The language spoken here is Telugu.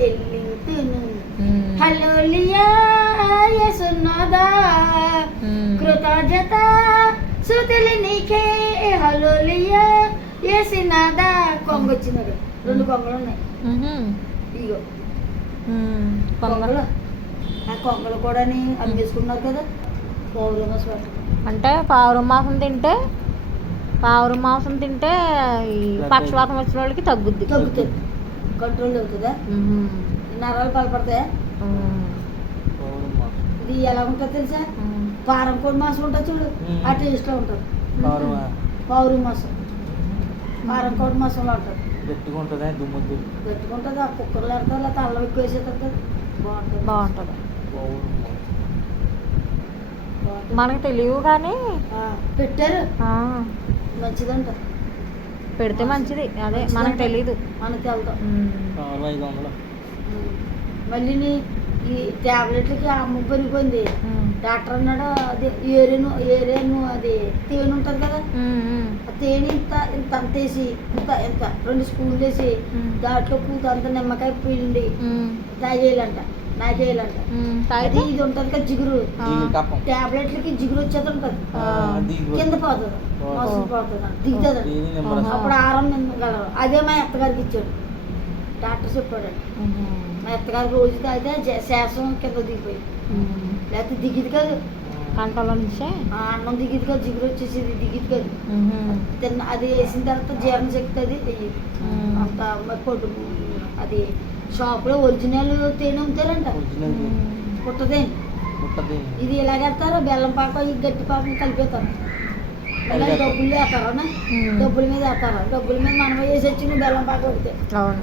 చెల్లింతును. హలోలియా ఉమ్. కృతజ్ఞత సుతులి నీకే హలోలియా యేసునాదా కొంగ వచ్చినాడు రెండు కొంగలు ఉన్నాయి. ఇగో. కొంగలు. కొంగలు. ఆ కొంగలు కూడా అమ్మేసుకున్నారు కదా. పౌర్ణమ స్వామి అంటే పావురం మాంసం తింటే పావురం మాంసం తింటే ఈ పక్షవాతం వచ్చిన వాళ్ళకి తగ్గుద్ది. తగ్గుతుంది. కంట్రోల్ అవుతుందా. నరాలు బలపడతాయా. ఇది ఎలా ఉంటుంది తెలుసా. పారం కోడి మాసం ఉంటుంది చూడు. ఆ టేస్ట్లో ఉంటుంది. పౌరు మాసం. పారం కోడి మాసంలో ఉంటుంది దుమ్ముద్దు. పెట్టుకుంటుంది ఆ కుక్కర్లు ఆడతా లేకపోతే అల్లం ఎక్కువ వేసేస్తుంది బాగుంటుంది. బాగుంటది. మనకు తెలియవు కానీ పెట్టారు. మంచిదంట. పెడితే మంచిది. అదే మనకు తెలీదు. మనకి వెళ్తాం. మళ్ళీ ఈ టాబ్లెట్లకి అమ్మ పెరిగిపోయింది. డాక్టర్ అన్నాడు అది ఏరేను ఏరేను అది తేనె ఉంటుంది కదా. ఆ తేనె ఇంత ఇంత అంత వేసి ఇంత ఇంత రెండు స్పూన్లు వేసి. దాంట్లో పూత అంత నిమ్మకాయ పిండి. తాగేయాలంట అది తాగితే ఇది ఉంటుంది కదా జిగురు. టాబ్లెట్లకి జిగురు వచ్చేది ఉంటుంది. కింద పోతుంది. మోసం పోతుంది. దిగుతుంది. అప్పుడు ఆరం నిమ్మగలరు అదే మా అత్తగారికి ఇచ్చాడు. డాక్టర్ చెప్పాడు. మా అత్తగారికి రోజు తాగితే శాసం కింద దిగిపోయింది. ఉమ్. లేకపోతే దిగిది కాదు. కంటలో నుంచే? ఆ అన్నం దిగిది కాదు జిగురు వచ్చేసేది దిగిది కాదు. తిన్న అది వేసిన తర్వాత జీర్ణ శక్తి అది. అంత పొట్టు అది షాప్లో ఒరిజినల్ తేనె అమ్ముతారంట. ఒరిజినల్ ఉమ్. పుట్టదేని. ముట్టది ఇది ఎలాగేస్తారో బెల్లం పాకం ఈ గట్టి పాకం కలిపేస్తారు. డబ్బులు వేస్తారా. డబ్బుల మీద వేస్తారా? డబ్బుల మీద మనం వేసి వచ్చి నువ్వు బెల్లం పాకం అవును.